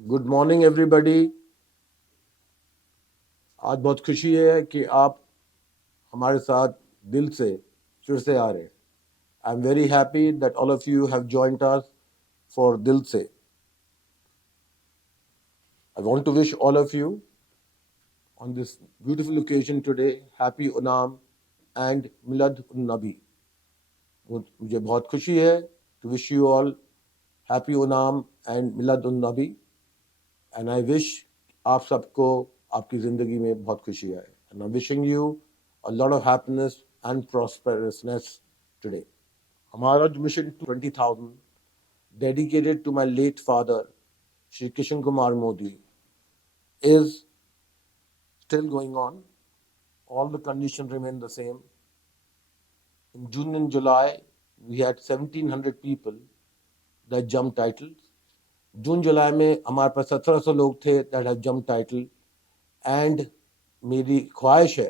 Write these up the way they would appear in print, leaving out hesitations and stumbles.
Good morning everybody. आज बहुत खुशी है कि आप हमारे साथ दिल से फिर से आ रहे हैं। I am very happy that all of you have joined us for दिल से। I want to wish all of you on this beautiful occasion today happy Onam and Milad un Nabi. मुझे बहुत खुशी है to wish you all happy Onam and Milad un Nabi. And I wish आप सबको आपकी ज़िंदगी में बहुत खुशी आए। And I wishing you a lot of happiness and prosperousness today. हमारा जो mission 20,000 dedicated to my late father Shri Kishan Kumar Modi is still going on. All the conditions remain the same. In June and July, we had 1,700 people that jumped titles. जून जुलाई में हमारे पास 1,700 लोग थे that have jumped title. And मेरी ख्वाहिश है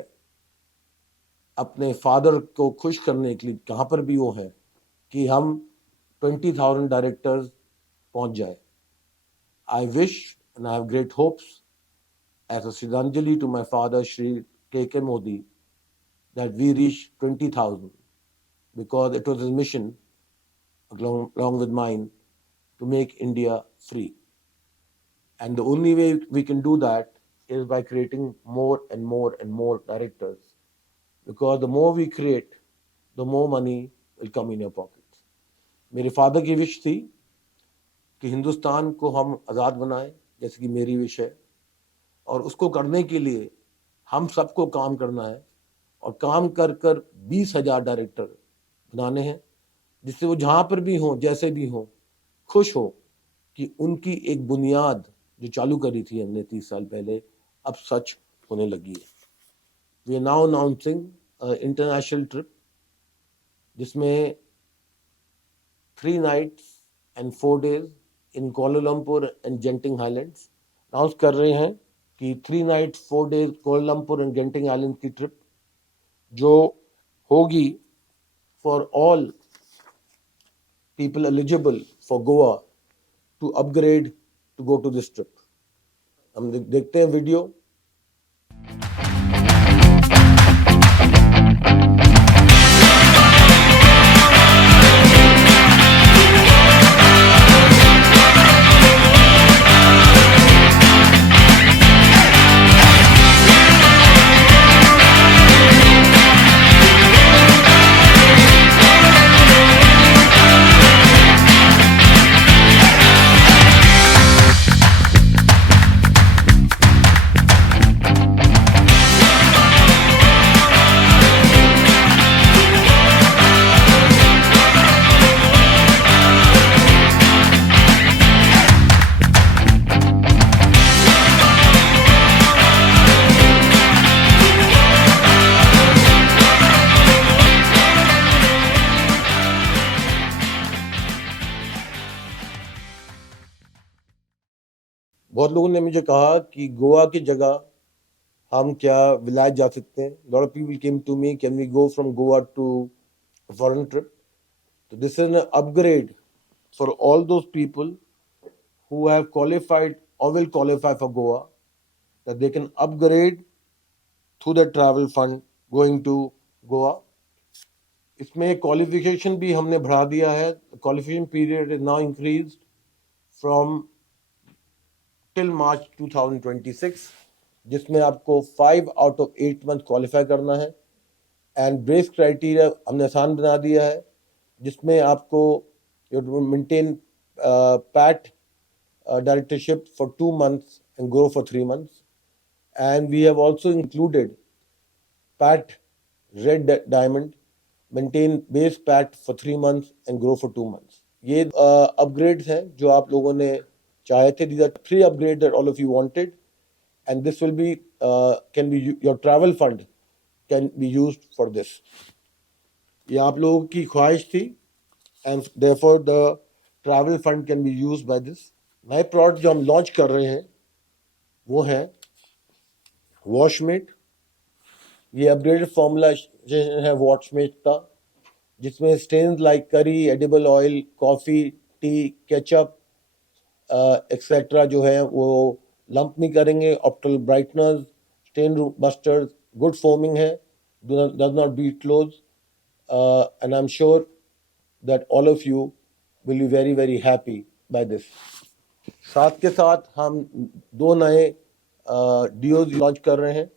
अपने फादर को खुश करने के लिए कहाँ पर भी वो है कि हम 20,000 डायरेक्टर्स पहुंच जाए। I wish and I have great hopes as a Shraddhanjali to my father Shri K.K. Modi that we reach 20,000 because it was his mission along with mine to make India free. And the only way we can do that is by creating more and more and more directors, because the more we create, the more money will come in your pocket. मेरे फादर की विश थी कि हिंदुस्तान को हम आज़ाद बनाएं, जैसे कि मेरी विश है, और उसको करने के लिए हम सबको काम करना है और काम कर कर 20,000 डायरेक्टर बनाने हैं, जिससे वो जहाँ पर भी हों, जैसे भी हों, खुश हो कि उनकी एक बुनियाद जो चालू करी थी हमने 30 साल पहले, अब सच होने लगी है। We are now announcing international trip जिसमें 3 nights and 4 days in Kuala Lumpur and Genting Highlands announce कर रहे हैं कि 3 nights 4 days Kuala Lumpur and Genting Highlands की ट्रिप जो होगी for all people eligible for Goa to upgrade to go to this trip. हम देखते हैं वीडियो। बहुत लोगों ने मुझे कहा कि गोवा की जगह हम क्या विलायत जा सकते हैं। Lot of people came to me, can we go from Goa to foreign trip. तो this is an upgrade for all those people who have qualified or will qualify for Goa, that they can upgrade through the travel fund going to Goa. इसमें क्वालिफिकेशन भी हमने बढ़ा दिया है। Qualification period is now increased from till March 2026, जिसमें आपको 5 out of 8 month qualify करना है। एंड ब्रेस क्राइटेरिया हमने आसान बना दिया है, जिसमें आपको maintain PAT directorship for 2 months and grow for 3 months. And we have also included PAT Red Diamond, maintain base PAT for 3 months and grow for 2 months. ये upgrades हैं जो आप लोगों ने चाहे थे। These are 3 upgrades that all of you wanted, and this will be can be your travel fund can be used for this. ये आप लोगों की ख्वाहिश थी, and therefore the travel fund can be used by this. नए प्रोडक्ट जो हम लॉन्च कर रहे हैं वो है वॉशमेट। ये अपग्रेडेड फॉर्मूला है वॉशमेट का, जिसमें stains like curry, edible oil, coffee, tea, ketchup etcetera जो है वो लंप नहीं करेंगे. Optical brighteners, stain busters, good foaming है, does not beat clothes, and I am sure that all of you will be very very happy by this. साथ के साथ हम दो नए डियोज लॉन्च कर रहे हैं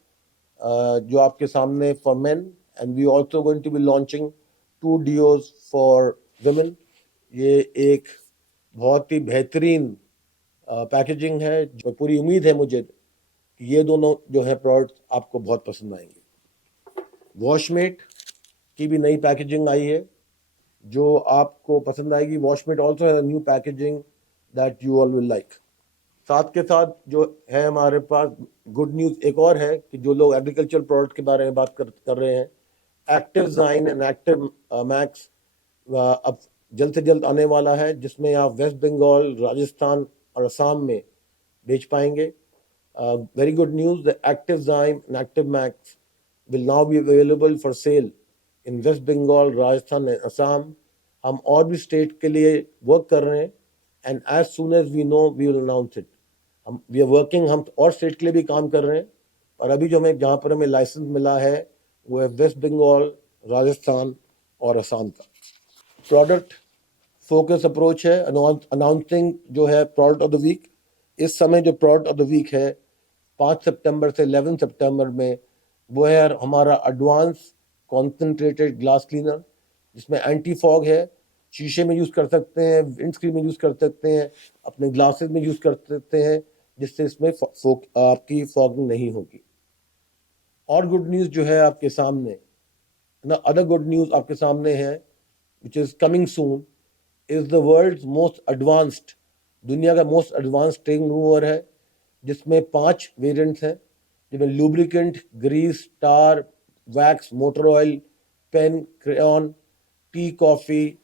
जो आपके सामने for men, and we also going to be launching 2 deos for women. ये एक बहुत ही बेहतरीन पैकेजिंग है. जो पूरी उम्मीद है मुझे कि ये दोनों जो है प्रोडक्ट्स आपको बहुत पसंद आएंगे. वॉशमेट की भी नई पैकेजिंग आई है जो आपको पसंद आएगी. वॉशमेट ऑल्सो है new packaging that you all will like. साथ के साथ जो है हमारे पास गुड न्यूज़ एक और है कि जो लोग एग्रीकल्चर प्रोडक्ट के बारे में बात कर रहे हैं, active zyne and active max अब जल्द से जल्द आने वाला है, जिसमें आप वेस्ट बंगाल, राजस्थान और असम में बेच पाएंगे. Very good news, the active zyne and active max will now be available for sale in West Bengal, Rajasthan and Assam. हम और भी स्टेट के लिए वर्क कर रहे हैं, and as soon as we know we will announce it. हम वी आर वर्किंग, हम और स्टेट के लिए भी काम कर रहे हैं, और अभी जो हमें जहाँ पर हमें लाइसेंस मिला है वो है वेस्ट बंगाल, राजस्थान और असम का. प्रोडक्ट फोकस अप्रोच है. अनाउंसिंग जो है प्रोडक्ट ऑफ द वीक, इस समय जो प्रोडक्ट ऑफ द वीक है 5 सितंबर से 11 सितंबर में, वो है हमारा एडवांस कॉन्सेंट्रेटेड ग्लास क्लीनर, जिसमें एंटी फॉग है. शीशे में यूज़ कर सकते हैं, विंड स्क्रीन में यूज़ कर सकते हैं, अपने ग्लासेस में यूज़ कर सकते हैं, जिससे इसमें आपकी फॉगिंग नहीं होगी. और गुड न्यूज़ जो है आपके सामने ना, अदर गुड न्यूज़ आपके सामने है which is coming soon, is the world's most advanced, दुनिया का मोस्ट एडवांस्ड स्टेन रिमूवर है, जिसमें 5 वेरिएंट्स हैं, जिसमें lubricant, grease, tar, wax, motor oil, pen, crayon, tea, coffee,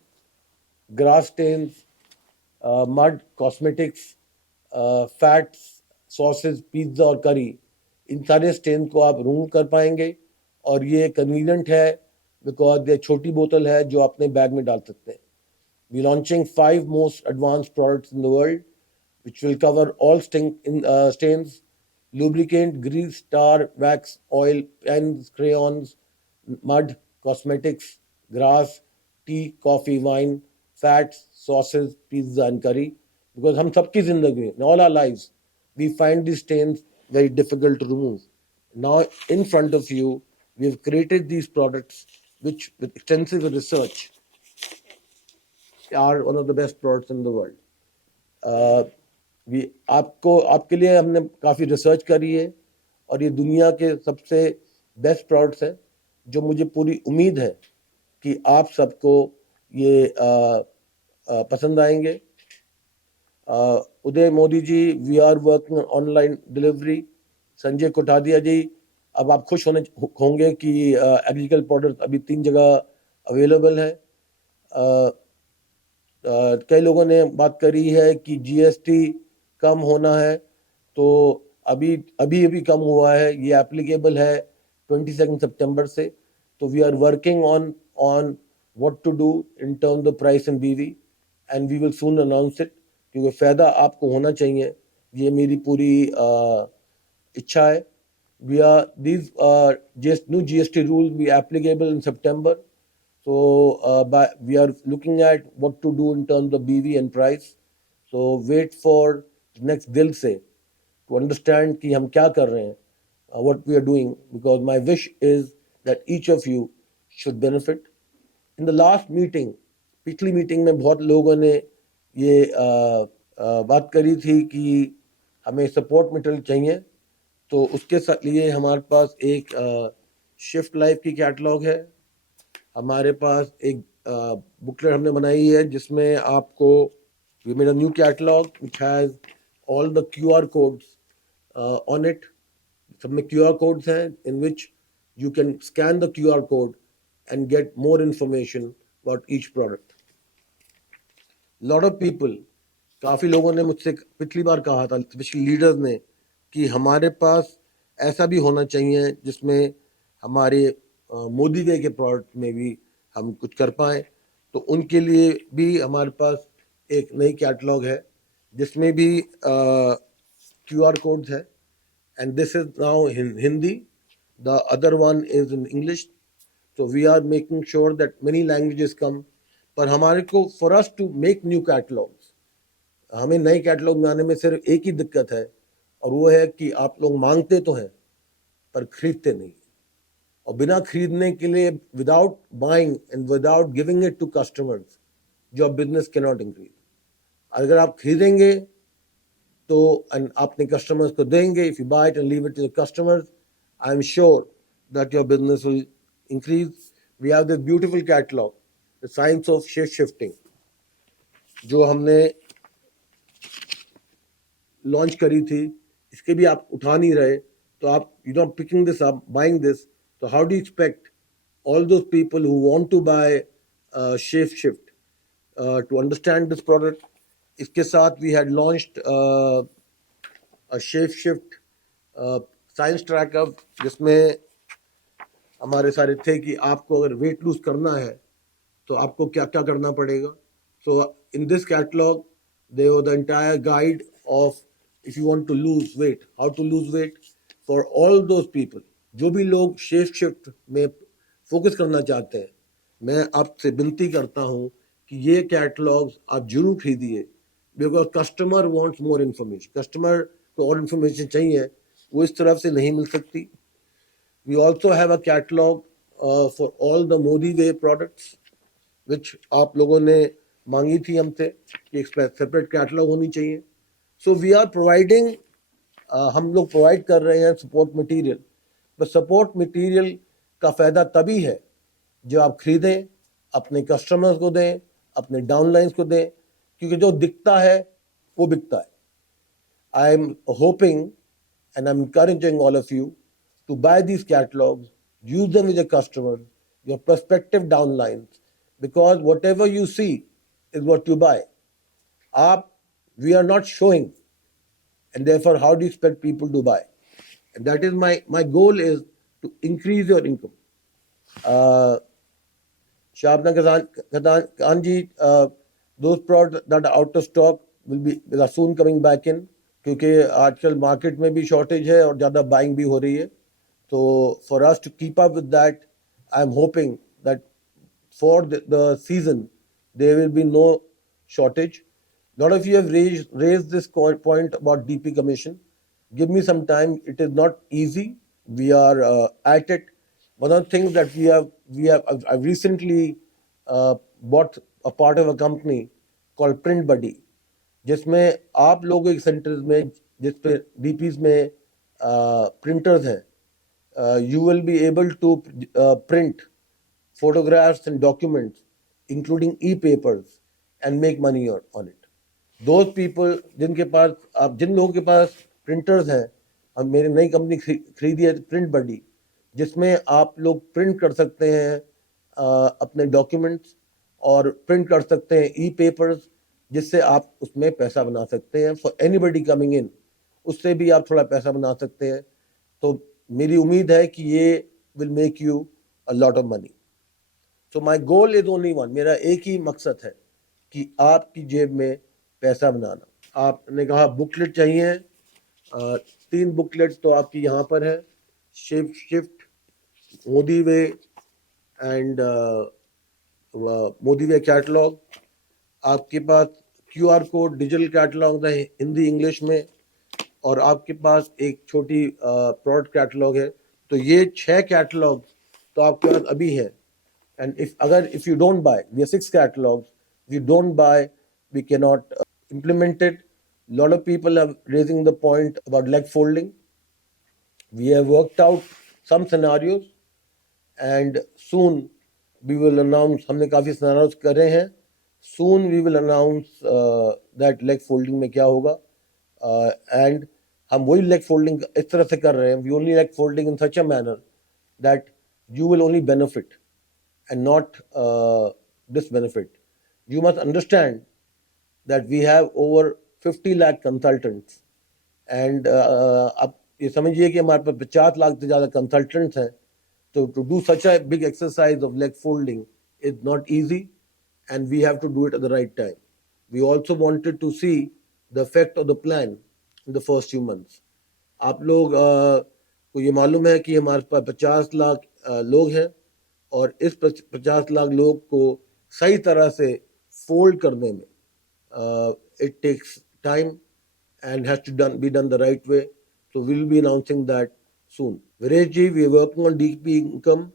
grass stains, mud, cosmetics, fats, sausage, pizza और curry, इन सारे स्टेन को आप रिमूव कर पाएंगे. और ये कन्वीनियंट है बिकॉज ये छोटी बोतल है जो अपने बैग में डाल सकते हैं. We launching 5 most advanced products in the world which will cover all stains: lubricant, grease, tar, wax, oil, pens, crayons, mud, cosmetics, grass, tea, coffee, wine, fats, sauces, pizza and curry. Because हम सबकी जिंदगी में, in all our lives, we find these stains very difficult to remove. Now in front of you, we have created these products which, with extensive research, are one of the best products in the world. आपके लिए हमने काफ़ी रिसर्च करी है, और ये दुनिया के सबसे बेस्ट प्रोडक्ट्स हैं, जो मुझे पूरी उम्मीद है कि आप सबको ये पसंद आएंगे. Uday Modi ji, we are working online delivery. Sanjay Kothadia ji, अब आप खुश होंगे कि एग्रीकल्चर प्रोडक्ट अभी 3 जगह अवेलेबल है. कई लोगों ने बात करी है कि जीएसटी कम होना है, तो अभी कम हुआ है, ये एप्लीकेबल है 22 सितंबर से. तो we are working on what to do in terms of price and BV, and we will soon announce it, क्योंकि फ़ायदा आपको होना चाहिए, ये मेरी पूरी इच्छा है. We are these new GST rules be applicable in September. So we are looking at what to do in terms of BV and price. So wait for next दिल से to understand कि हम क्या कर रहे हैं, what we are doing, because my wish is that each of you should benefit. In the last meeting, पिछली मीटिंग में बहुत लोगों ने ये बात करी थी कि हमें सपोर्ट मटेरियल चाहिए, तो उसके लिए हमारे पास एक शिफ्ट लाइफ की कैटलॉग है. हमारे पास एक बुकलेट हमने बनाई है जिसमें आपको, we made a new catalog which has all the QR codes on it. सब में QR codes हैं in which you can scan the QR code and get more information about each product. Lot of people, काफ़ी लोगों ने मुझसे पिछली बार कहा था, स्पेशली लीडर्स ने, कि हमारे पास ऐसा भी होना चाहिए जिसमें हमारे मोदी के प्रोडक्ट में भी हम कुछ कर पाएँ. तो उनके लिए भी हमारे पास एक नई कैटलॉग है जिसमें भी QR codes है, and this is now in Hindi. The other one is in English. So we are making sure that many languages come. पर हमारे को for us to make new catalogs, हमें नए कैटलॉग बनाने में सिर्फ एक ही दिक्कत है, और वो है कि आप लोग मांगते तो हैं पर खरीदते नहीं, और बिना खरीदने के लिए without buying and without giving it to customers your business can not increase. अगर आप खरीदेंगे तो अपने कस्टमर्स को देंगे, if you buy it and leave it to the customers, I am sure that your business will increase. We have this beautiful catalogue, the science of shape shifting, जो हमने लॉन्च करी थी. इसके भी आप उठा नहीं रहे, तो आप you know picking this up, buying this. तो how do expect all those people who want to buy Shape Shift to understand this product? इसके साथ we had launched a Shape Shift science tracker, जिसमें हमारे सारे थे कि आपको अगर वेट लूज करना है तो आपको क्या क्या करना पड़ेगा. So in this catalog there was the entire guide of if you want to lose weight, how to lose weight for all those people. जो भी लोग Shape Shift में फोकस करना चाहते हैं, मैं आपसे विनती करता हूं कि ये कैटलॉग्स आप जरूर खरीदिए, because customer wants more information. Customer को और इन्फॉर्मेशन चाहिए, वो इस तरफ से नहीं मिल सकती. We also have a catalogue for all the Modi way products, which आप लोगों ने मांगी थी हमसे कि एक सेपरेट कैटलॉग होनी चाहिए. सो वी आर प्रोवाइडिंग, हम लोग प्रोवाइड कर रहे हैं support material. But support material का फायदा तभी है जो आप खरीदें, अपने कस्टमर्स को दें, अपने डाउनलाइंस को दें, क्योंकि जो दिखता है वो बिकता है. आई am hoping and I M encouraging all of you to buy these catalogs, use them with your customers, your prospective downlines, because whatever you see is what you buy. We are not showing, and therefore how do you expect people to buy? And that is my goal is to increase your income. Shabna Kanji, those products that are out of stock will are soon coming back in, क्योंकि आजकल मार्केट में भी शॉर्टेज है और ज़्यादा बाइंग भी हो रही है. तो for us to keep up with that, I am hoping that for the season there will be no shortage. Lot of you have raised this point about DP commission. Give me some time. It is not easy. We are at it. One of the things that I've recently bought a part of a company called Print Buddy, जिसमें आप लोगों के सेंटर्स में जिसपे DPs में printers हैं, you will be able to print photographs and documents, including e-papers, and make money on it. Those people जिनके पास, आप जिन लोगों के पास प्रिंटर्स हैं, हम मेरी नई कंपनी खरीदी है प्रिंट बडी, जिसमें आप लोग प्रिंट कर सकते हैं अपने डॉक्यूमेंट्स और प्रिंट कर सकते हैं ई पेपर्स, जिससे आप उसमें पैसा बना सकते हैं. फॉर एनीबडी कमिंग इन, उससे भी आप थोड़ा पैसा बना सकते हैं. तो मेरी उम्मीद है कि ये will make you a lot of money. So my goal is only one, मेरा एक ही मकसद है कि आपकी जेब में पैसा बनाना. आपने कहा बुकलेट चाहिए, 3 बुकलेट तो आपकी यहाँ पर है, shape shift, Modi way and Modi वे कैटलॉग. आपके पास QR कोड डिजिटल कैटलॉग है हिंदी इंग्लिश में, और आपके पास एक छोटी प्रोडक्ट कैटलॉग है. तो ये 6 कैटलॉग तो आपके पास अभी है. And if you don't buy, we have 6 catalogs. If you don't buy, we cannot implement it. A lot of people are raising the point about leg folding. We have worked out some scenarios, and soon we will announce. हमने काफी scenarios कर रहे हैं. Soon we will announce that leg folding में क्या होगा. And हम वही leg folding इस तरह से कर रहे हैं. We only leg folding in such a manner that you will only benefit and not disbenefit. You must understand that we have over 50 lakh consultants, and आप ये समझिए कि हमारे पास 50 लाख से ज़्यादा consultants हैं. So to do such a big exercise of leg folding is not easy, and we have to do it at the right time. We also wanted to see the effect of the plan in the first few months. आप लोग को ये मालूम है कि हमारे पास 50 लाख लोग हैं और इस 50 लाख लोग को सही तरह से फोल्ड करने में it takes time and has to be done the right way. So we'll be announcing that soon. Viresh ji, we are working on DP income.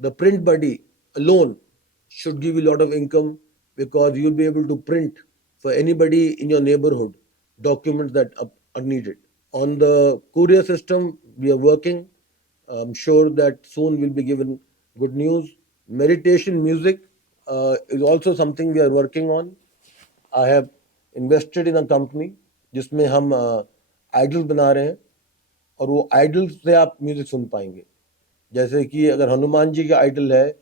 The print buddy alone should give you a lot of income because you'll be able to print for anybody in your neighborhood documents that are needed. On the courier system, we are working. I'm sure that soon we'll be given good news. Meditation music is also something we are working on. I have invested in a company जिसमें हम आइडल्स बना रहे हैं और वो आइडल्स से आप म्यूजिक सुन पाएंगे. जैसे कि अगर हनुमान जी का आइडल है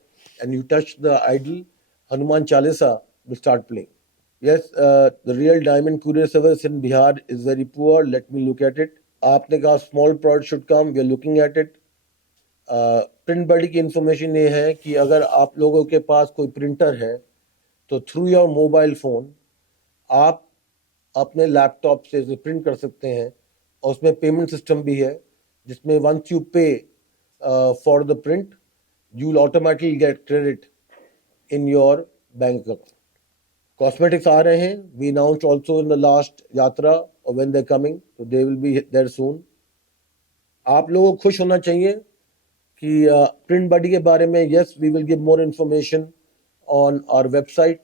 and you touch the idol, Hanuman Chalisa will start playing. Yes, the real diamond courier service in Bihar is very poor. Let me look at it. आपने कहा small product should come. We are looking at it. Print buddy की information ये है कि अगर आप लोगों के पास कोई प्रिंटर है तो थ्रू योर मोबाइल फोन आप अपने लैपटॉप से इसे प्रिंट कर सकते हैं और उसमें पेमेंट सिस्टम भी है जिसमें once you pay for the print you will automatically get credit in your bank account. Cosmetics आ रहे हैं. We announced also in the last yatra और when they are coming so they will be there soon. आप लोगों को खुश होना चाहिए कि प्रिंट बडी के बारे में yes we will give more information on our website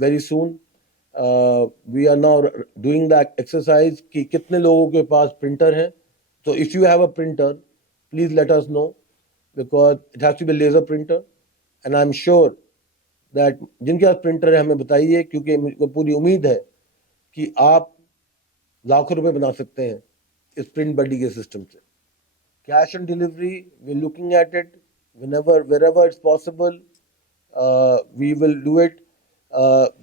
very soon. We are now doing that exercise कि कितने लोगों के पास प्रिंटर है. तो if you have a printer please let us know because it has to be laser printer and I am sure that जिनके पास printer है हमें बताइए क्योंकि मुझको पूरी उम्मीद है कि आप लाखों रुपए बना सकते हैं इस प्रिंट बडी के सिस्टम से. Cash on delivery, we're looking at it wherever it's possible. We will do it.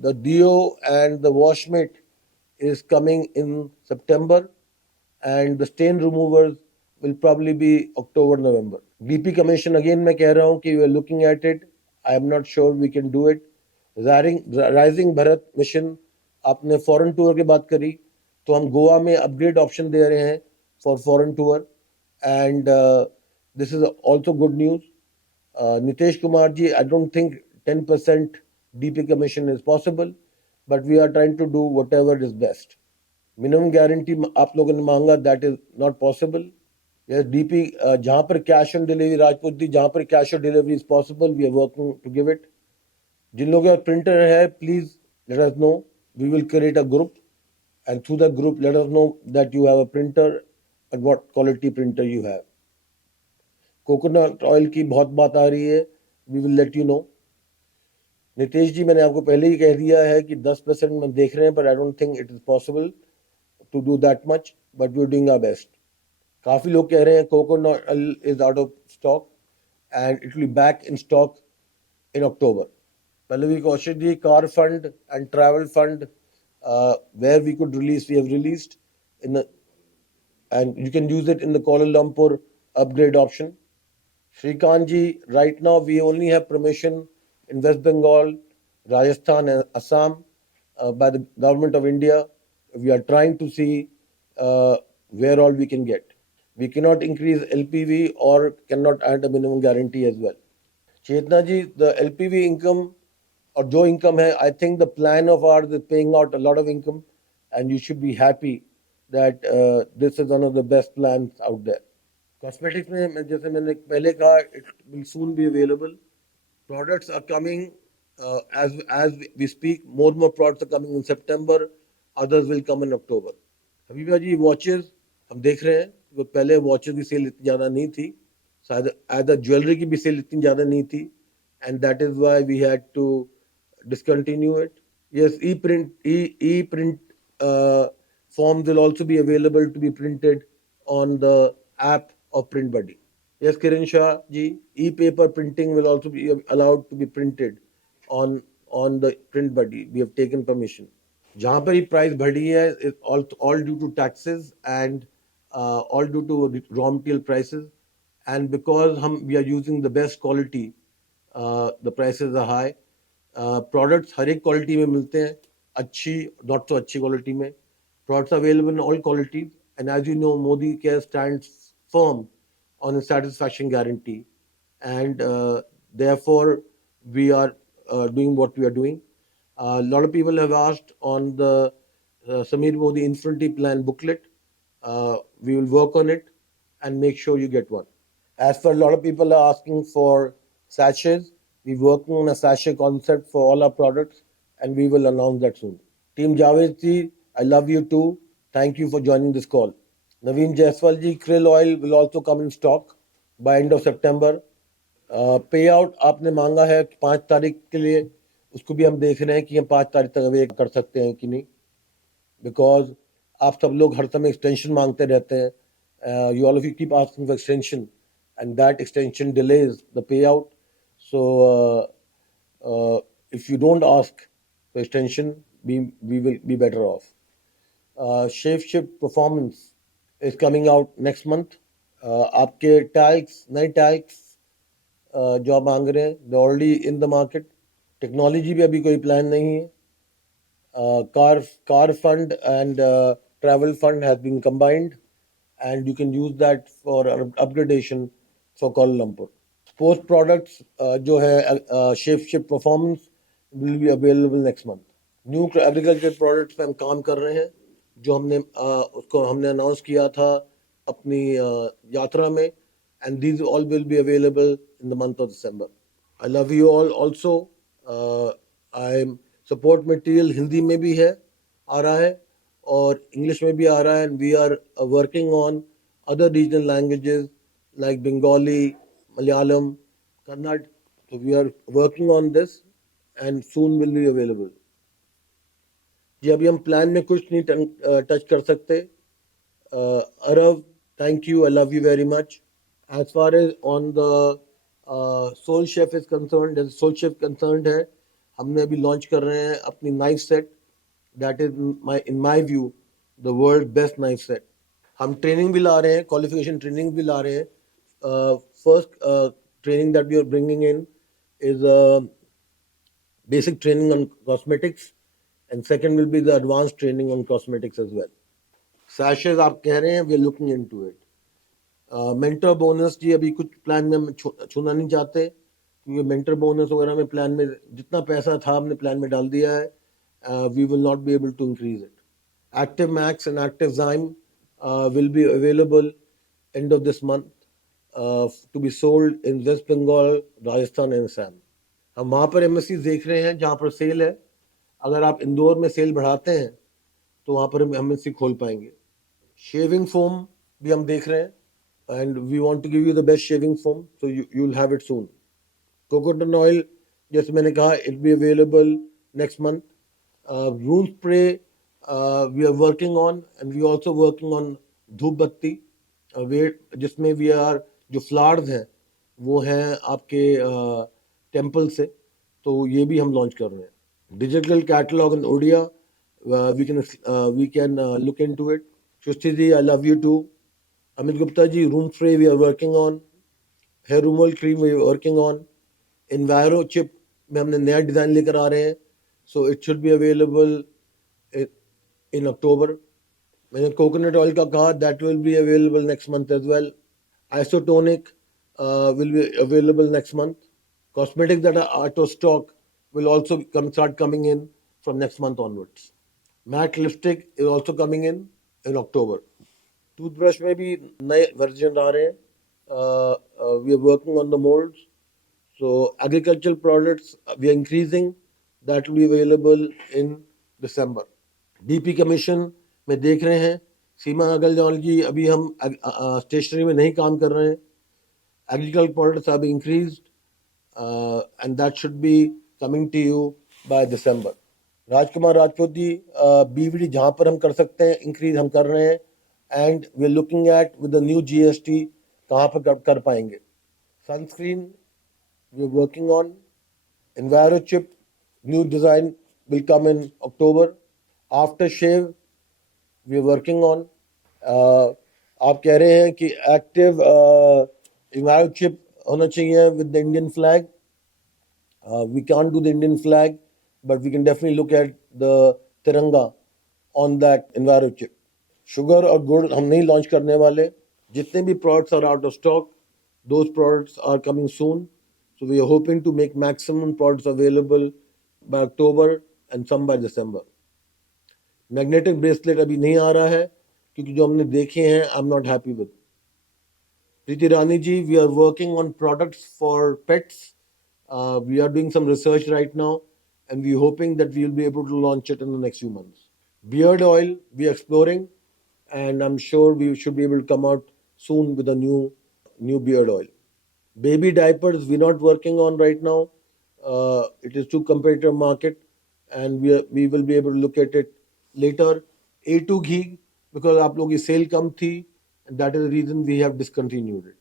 The Dio and the Washmate is coming in September, and the stain removers will probably be October, November. DP commission again, मैं कह रहा हूँ कि we are looking at it. I am not sure we can do it. Rising Bharat mission, आपने foreign tour की बात करी, तो हम गोवा में upgrade option दे रहे हैं for foreign tour. And this is also good news. Nitesh Kumar ji, I don't think 10% DP commission is possible, but we are trying to do whatever is best. Minimum guarantee आप लोगों ने मांगा, that is not possible. Yes, DP जहाँ पर cash on delivery Rajput जी जहाँ पर cash on delivery is possible, we are working to give it. जिन लोगों का printer है, please let us know. We will create a group, and through the group, let us know that you have a printer and what quality printer you have. Coconut oil की बहुत बात आ रही है. We will let you know. Nitesh ji मैंने आपको पहले ही कह दिया है कि 10% में देख रहे हैं पर I don't think it is possible to do that much but we are doing our best. काफी लोग कह रहे हैं coconut oil is out of stock and it will be back in stock in October. Pallavi Kaushik ji, car fund and travel fund where we could release we have released in and you can use it in the Kuala Lumpur upgrade option. Shrikant ji, right now we only have permission in West Bengal, Rajasthan and Assam by the government of India. We are trying to see where all we can get. We cannot increase LPV or cannot add a minimum guarantee as well. Chetna ji, the LPV income or जो income है, I think the plan of ours is paying out a lot of income and you should be happy that this is one of the best plans out there. Cosmetics में जैसे मैंने पहले कहा, it will soon be available. Products are coming as we speak. More products are coming in September. Others will come in October. Habiba ji, watches हम देख रहे हैं. तो पहले watches की सेल इतनी ज़्यादा नहीं थी. शायद ज्वेलरी की भी सेल इतनी ज़्यादा नहीं थी. And that is why we had to discontinue it. Yes, e-print forms will also be available to be printed on the app of Print Buddy. Yes, Kiran Shah ji, e-paper printing will also be allowed to be printed on the Print Buddy. We have taken permission. जहाँ पर ये प्राइस बढ़ी है, it's all due to taxes and all due to raw material prices. And because we are using the best quality, the prices are high. Products हर एक quality में मिलते हैं, अच्छी नॉट सो अच्छी क्वालिटी में. Products available in all qualities, and as you know, Modi Care stands firm on a satisfaction guarantee, and therefore we are doing what we are doing. A lot of people have asked on the Samir Modi Infinity Plan booklet. We will work on it and make sure you get one. As for a lot of people are asking for sachets, we're working on a sachet concept for all our products, and we will announce that soon. Team Javed ji, I love you too. Thank you for joining this call. Naveen Jaiswal ji, krill oil will also come in stock by end of September. पे आउट आपने मांगा है 5 तारीख के लिए, उसको भी हम देख रहे हैं कि हम 5 तारीख तक अवे कर सकते हैं कि नहीं, बिकॉज आप सब लोग हर समय एक्सटेंशन मांगते रहते हैं. You all of you keep asking for extension and that extension delays the pay out. So if you don't ask for extension, we will be better off. Shapeshift Performance is coming out next month. आपके टैग्स, नए टैग्स जो आप मांग रहे हैं, दे already in the market. Technology भी अभी कोई प्लान नहीं है. Car fund and travel fund has been combined, and you can use that for upgradation for Kuala Lumpur. Sports products जो है Shapeshift Performance will be available next month. New agriculture products पे हम काम कर रहे हैं, जो हमने उसको हमने अनाउंस किया था अपनी यात्रा में, and these all will be available in the month of December. I love you all. Also I support material Hindi में भी है, आ रहा है, और इंग्लिश में भी आ रहा है, and we are working on other regional languages like Bengali, Malayalam, Kannada. So we are working on this and soon will be available. जी अभी हम प्लान में कुछ नहीं टच कर सकते. Arav, thank you. I love you very much. As far as on the Soul Chef is concerned, as Soul Chef concerned है, हमने अभी लॉन्च कर रहे हैं अपनी knife set. That is in my view the world best knife set. हम ट्रेनिंग भी ला रहे हैं, क्वालिफिकेशन ट्रेनिंग भी ला रहे हैं. First training that we are bringing in is basic training on cosmetics, and second will be the advanced training on cosmetics as well. Sachets आप कह रहे हैं, we are looking into it. Mentor bonus ji अभी कुछ प्लान में हम छूना नहीं चाहते, क्योंकि मेंटर बोनस वगैरह में प्लान में जितना पैसा था हमने प्लान में डाल दिया है. We will not be able to increase it. Active Max and Active Zyme will be available end of this month. To be sold in West Bengal, Rajasthan and Assam. हम वहाँ पर एमएससी देख रहे हैं जहाँ पर सेल है. अगर आप इंदौर में सेल बढ़ाते हैं तो वहाँ पर हम एमएससी खोल पाएंगे. शेविंग फोम भी हम देख रहे हैं, and we want to give you the best shaving foam, so you will have it soon. Coconut oil जैसे मैंने कहा, it be available next month. Room spray we are working on, and we also working on dhoop batti, जिसमें we are जो फ्लावर्स हैं वो हैं आपके टेम्पल से, तो ये भी हम लॉन्च कर रहे हैं. Digital catalogue in Odia, we can look into it. Srishti ji, I love you too. Amit Gupta ji, room spray we are working on. Hair removal cream we are working on. Enviro chip में हमने नया डिज़ाइन लेकर आ रहे हैं, so it should be available in October. मैंने coconut oil का कहा, that will be available next month as well. Isotonic will be available next month. Cosmetics that are out of stock will also start coming in from next month onwards. Matte lipstick is also coming in October. Toothbrush में भी नए version आ रहे हैं. We are working on the molds. So agricultural products we are increasing. That will be available in December. DP Commission में देख रहे हैं. सीमा अग्रवाल जी, अभी हम स्टेशनरी में नहीं काम कर रहे हैं. Agriculture products have increased, and that should be coming to you by December. Rajkumar Rajput ji, BVD जहाँ पर हम कर सकते हैं इंक्रीज हम कर रहे हैं, and we are looking at with the new GST कहाँ पर कर पाएंगे. Sunscreen we are working on. Enviro chip new design will come in October. After shave we are working on. आप कह रहे हैं कि एक्टिव इन्वायरो चिप होना चाहिए with the Indian flag. We can't do the Indian flag, but we can definitely look at the Tiranga on that Enviro chip. Sugar और गुड़ हम नहीं लॉन्च करने वाले. जितने भी products are out of stock, those products are coming soon. So we are hoping to make maximum products available by October and some by December. Magnetic bracelet अभी नहीं आ रहा है क्योंकि जो हमने देखे हैं I'm not happy with. Preeti Rani ji, we are working on products for pets. We are doing some research right now, and we're hoping that we will be able to launch it in the next few months. Beard oil, we are exploring, and I'm sure we should be able to come out soon with a new beard oil. Baby diapers, we're not working on right now. It is too competitive market, and we will be able to look at it later. A2 ghee, because आप लोगों की सेल कम थी, and that is the reason we have discontinued it.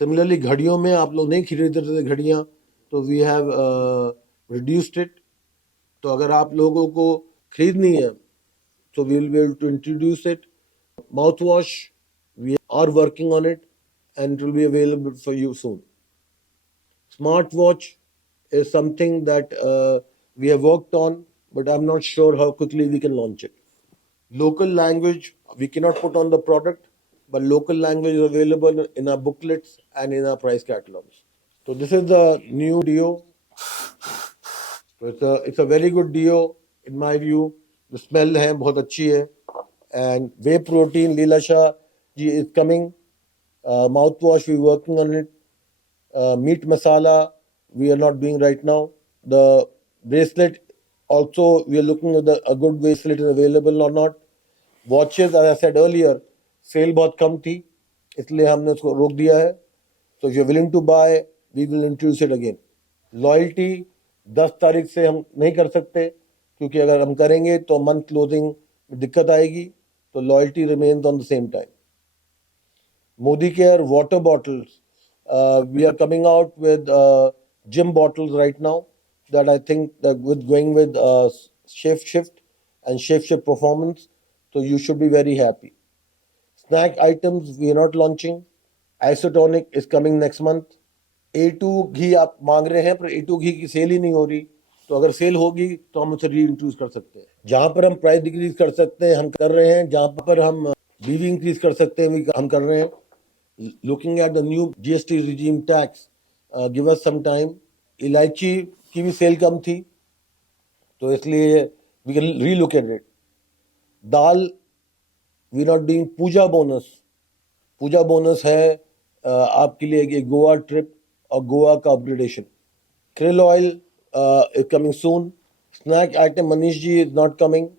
Similarly, घड़ियों में आप लोग नहीं खरीदते थे घड़ियाँ, तो we have reduced it. तो अगर आप लोगों को खरीदनी है, so we will be able to introduce it. Mouthwash, we are working on it, and it will be available for you soon. Smartwatch is something that we have worked on, but I'm not sure how quickly we can launch it. Local language, we cannot put on the product, but local language is available in our booklets and in our price catalogs. So this is the new deo. So it's a very good deo in my view. The smell है बहुत अच्छी है. And whey protein, Leela Shah ji is coming. Mouthwash, we're working on it. Meat masala, we are not doing right now. The bracelet, also we are looking at a good bracelet is available or not. Watches, as I said earlier, sale बहुत कम थी, इसलिए हमने उसको रोक दिया है. So if you're willing to buy, we will introduce it again. Loyalty 10 तारीख से हम नहीं कर सकते, क्योंकि अगर हम करेंगे तो मंथ क्लोजिंग में दिक्कत आएगी. तो loyalty remains on the same time. Modi Care water bottles. We are coming out with gym bottles right now that I think that with going with Shift and Shift performance, so you should be very happy. Snack items we are not launching. Isotonic is coming next month. A2 घी आप मांग रहे हैं, पर A2 घी की सेल ही नहीं हो रही. तो अगर सेल होगी तो हम उसे रीइंट्रोड्यूस कर सकते हैं. जहां पर हम प्राइस डिक्रीज कर सकते हैं हम कर रहे हैं, जहां पर हम बीवी इंक्रीज कर सकते हैं हम कर रहे हैं. Looking at the new GST regime tax, give us some time. इलायची की भी सेल कम थी, तो इसलिए we can relook at it. Dal, we not doing Puja bonus. Puja bonus है आपके लिए एक गोवा ट्रिप और गोवा का upgradation. Krill oil is coming soon. Snack item Manish ji is not coming.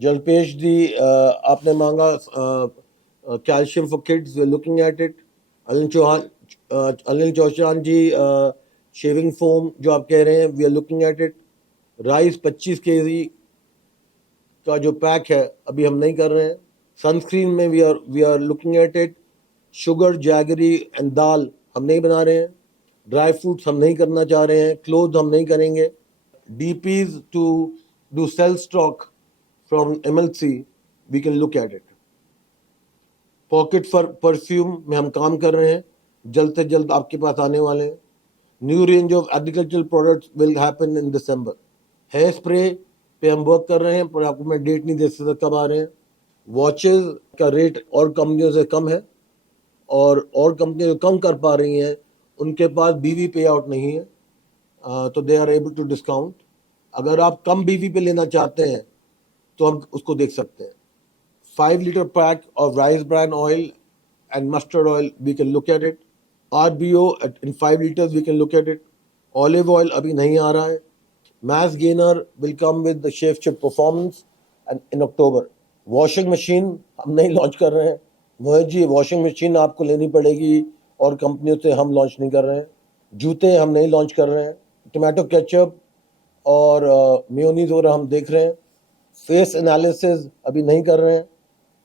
Jalpesh ji, आपने मांगा calcium for kids, we're looking at it. Anil Chauhan ji, shaving foam जो आप कह रहे हैं, we are looking at it. Rice 25 kg का जो पैक है अभी हम नहीं कर रहे हैं. Sunscreen में we are looking at it. Sugar, jaggery and दाल हम नहीं बना रहे हैं. Dry fruits हम नहीं करना चाह रहे हैं. Clothes हम नहीं करेंगे. DPs to do sell stock from MLC, we can look at it. Pocket for perfume में हम काम कर रहे हैं, जल्द से जल्द आपके पास आने वाले हैं. New range of agricultural products will happen in December. Hair spray पे हम वर्क कर रहे हैं, पर आपको मैं डेट नहीं दे सकता कब आ रहे हैं. वॉचेस का रेट और कंपनियों से कम है, और कंपनियां जो कम कर पा रही हैं उनके पास बीवी पे आउट नहीं है, तो they are able to discount. अगर आप कम बीवी पे लेना चाहते हैं तो हम उसको देख सकते हैं. 5-liter pack of rice bran oil and mustard oil, we can look at it. RBO in 5 liters, we can look at it. Olive oil अभी नहीं आ रहा है. Mass gainer will come with the Chef performance and in October. Washing machine हम नहीं launch कर रहे हैं. मोहित ji, washing machine आपको लेनी पड़ेगी और कंपनियों से हम लॉन्च नहीं कर रहे हैं. जूते हम नहीं लॉन्च कर रहे हैं. टोमेटो केचप और मेयोनीज वगैरह हम देख रहे हैं. फेस एनालिसिस अभी नहीं कर रहे हैं.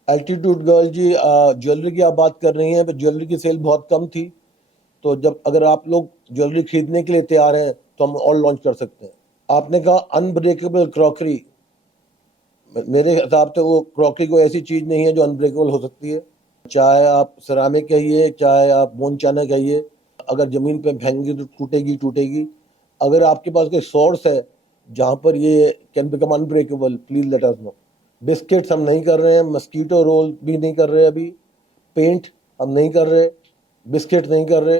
एल्टीट्यूड गर्ल जी, ज्वेलरी की आप बात कर रही हैं, पर ज्वेलरी की सेल बहुत कम थी, तो जब अगर आप लोग ज्वेलरी खरीदने के लिए तैयार हैं तो हम और लॉन्च कर सकते हैं. आपने कहा अनब्रेकेबल क्रॉकरी, मेरे हिसाब से वो क्रॉकरी कोई ऐसी चीज़ नहीं है जो अनब्रेकेबल हो सकती है. चाहे आप सिरामिक कहिए, चाहे आप बोन चाइना कहिए, अगर ज़मीन पे फेंकेंगे तो टूटेगी. अगर आपके पास कोई सोर्स है जहाँ पर ये can become unbreakable, please let us no. Biscuits हम नहीं कर रहे हैं, मस्कीटो रोल भी नहीं कर रहे अभी, पेंट हम नहीं कर रहे, बिस्किट नहीं कर रहे।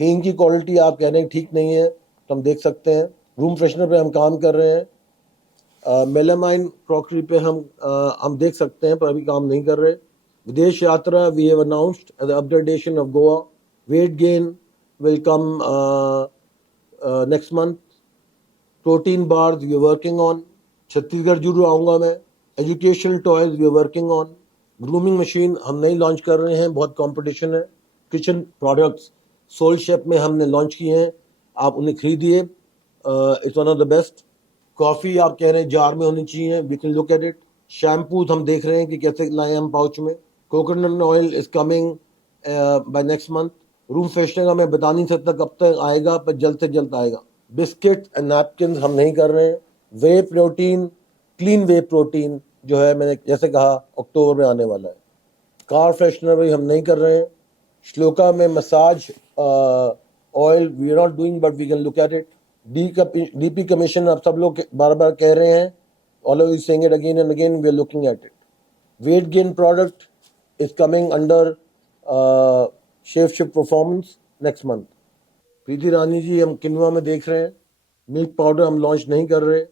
हींग की क्वालिटी आप कह रहे हैं ठीक नहीं है, तो हम देख सकते हैं। रूम फ्रेशनर पे हम काम कर रहे हैं। मेलामाइन क्रॉकरी पे हम देख सकते हैं, पर अभी काम नहीं कर रहे। विदेश यात्रा we have announced the upgradation of Goa. Weight gain will come next month. Protein bars we are working on. Chhattisgarh जरूर आऊँगा मैं। Educational toys we are working on. Grooming machine हम नहीं लॉन्च कर रहे हैं, बहुत कंपटीशन है। किचन प्रोडक्ट्स सोल शेप में हमने लॉन्च किए हैं, आप उन्हें खरीदिए, it's one of the best. Coffee आप कह रहे हैं जार में होनी चाहिए, we can look at it. Shampoos हम देख रहे हैं कि कैसे लाएं हम पाउच में। Coconut oil is coming by next month. Room freshener का मैं बता नहीं सकता कब तक आएगा, पर जल्द से जल्द आएगा। बिस्किट एंड नैपकिन हम नहीं कर रहे हैं। वे प्रोटीन, क्लीन वे प्रोटीन जो है, मैंने जैसे कहा अक्टूबर में आने वाला है। कार फ्रेशनर भी हम नहीं कर रहे हैं। श्लोका में massage oil we are not doing, but we can look at it. DP commission आप सब लोग बार बार कह रहे हैं, all of you saying it again and again, we are looking at it. Weight gain product is coming under chef ship performance next month. Preeti Rani ji, हम quinoa में देख रहे हैं। मिल्क पाउडर हम लॉन्च नहीं कर रहे।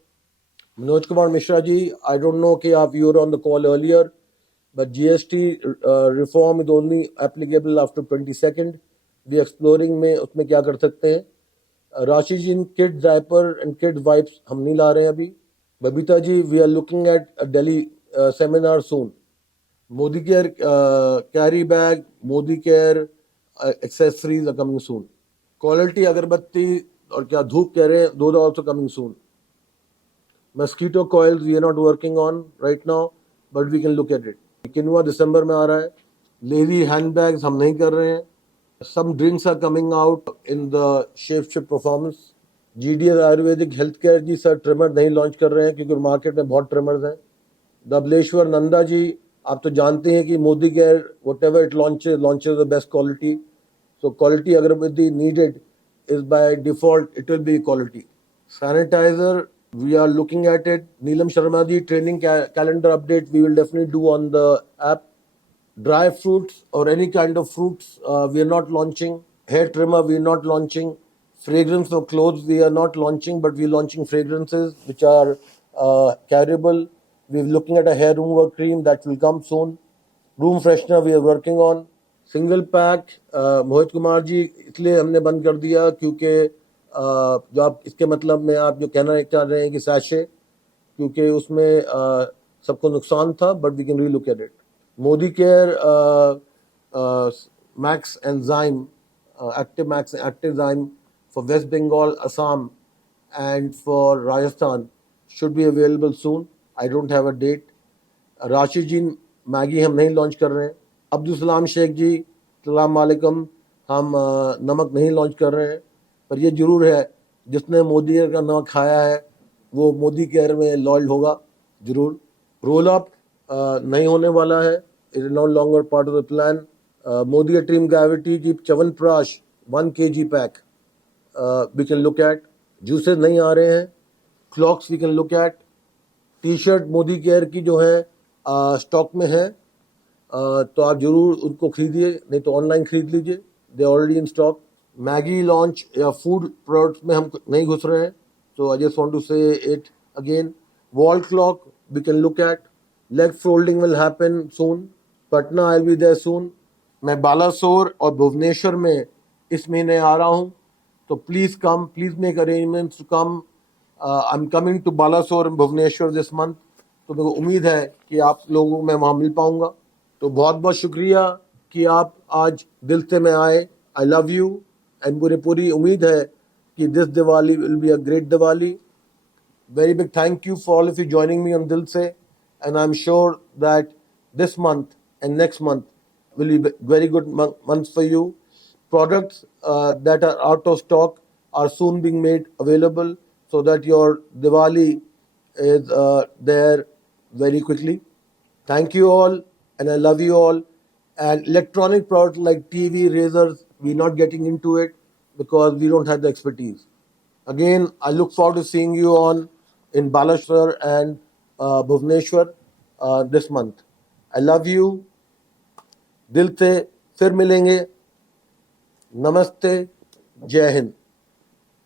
Manoj Kumar Mishra ji, I don't know कि आप you are on the call earlier, but GST reform is only applicable after 22nd. We exploring में उसमें क्या कर सकते हैं। Rashi ji, kid diaper and kid wipes हम नहीं ला रहे हैं अभी। Babita ji, we are looking at Delhi seminar soon. Modi care carry bag, Modi care accessories are coming soon. Quality agarbatti और क्या धूप कह रहे हैं, those are also coming soon. Mosquito coils we are not working on right now, but we can look at it. किन्वा दिसंबर में आ रहा है। लेजी हैंडबैग्स हम नहीं कर रहे हैं। Some drinks are coming out in the chef ship performance. GDS Ayurvedic health care ji, sir trimmer नहीं लॉन्च कर रहे हैं क्योंकि मार्केट में बहुत ट्रिमर्स हैं। दबलेश्वर नंदा जी, आप तो जानते हैं कि Modi care what ever it launches the best quality. So quality अगरबत्ती needed is by default it will be quality. Sanitizer we are looking at it. Neelam Sharma ji, training calendar update we will definitely do on the app. Dry fruits or any kind of fruits we are not launching. Hair trimmer we are not launching. Fragrance for clothes we are not launching, but we are launching fragrances which are carryable. We are looking at a hair remover cream that will come soon. Room freshener we are working on. Single pack Mohit Kumar ji, इसलिए हमने बंद कर दिया क्योंकि जो आप इसके मतलब में आप जो कहना चाह रहे हैं कि सैशे, क्योंकि उसमें सबको नुकसान था, but we can relook at it. Modi care max enzyme, active max active for West Bengal, Assam and for Rajasthan should be available soon. I don't have a date. Rashi ji, मैगी हम नहीं लॉन्च कर रहे हैं। अब्दुल सलाम शेख जी, सलाम वालेकुम, हम नमक नहीं लॉन्च कर रहे हैं, पर ये जरूर है जिसने मोदी केयर का नमक खाया है वो मोदी केयर में लॉयल होगा जरूर। रोल अप नहीं होने वाला है, it is not longer part of the plan. Modi dream gravity की chyawanprash 1 kg pack we can look at. Juices नहीं आ रहे हैं। Clocks we can look at. T shirt Modi care की जो है स्टॉक में है, तो आप जरूर उनको खरीदिए, नहीं तो ऑनलाइन खरीद लीजिए, they already in stock. Maggi launch या फूड प्रोडक्ट्स में हम नहीं घुस रहे हैं, तो I just want to say it again. Wall clock we can look at. Leg folding will happen soon. Patna I will be there soon. मैं बालासोर और भुवनेश्वर में इस महीने आ रहा हूँ, तो please come, please make arrangements to come. I am coming to Balasore and Bhubaneswar this month, तो मेरे को उम्मीद है कि आप लोगों को मैं वहाँ मिल पाऊँगा। तो बहुत बहुत शुक्रिया कि आप आज दिल से में आए। आई लव यू एंड मुझे पूरी उम्मीद है कि दिस Diwali will be a great Diwali. Very big thank you for all of you joining me on दिल से, and I am sure that this month and next month will be very good months for you. Products that are out of stock are soon being made available so that your Diwali is there very quickly. Thank you all, and I love you all. And electronic products like TV, razors, we're not getting into it because we don't have the expertise. Again, I look forward to seeing you on in Balashwar and Bhubaneswar. this month. I love you. दिल से फिर मिलेंगे. नमस्ते. जय हिंद.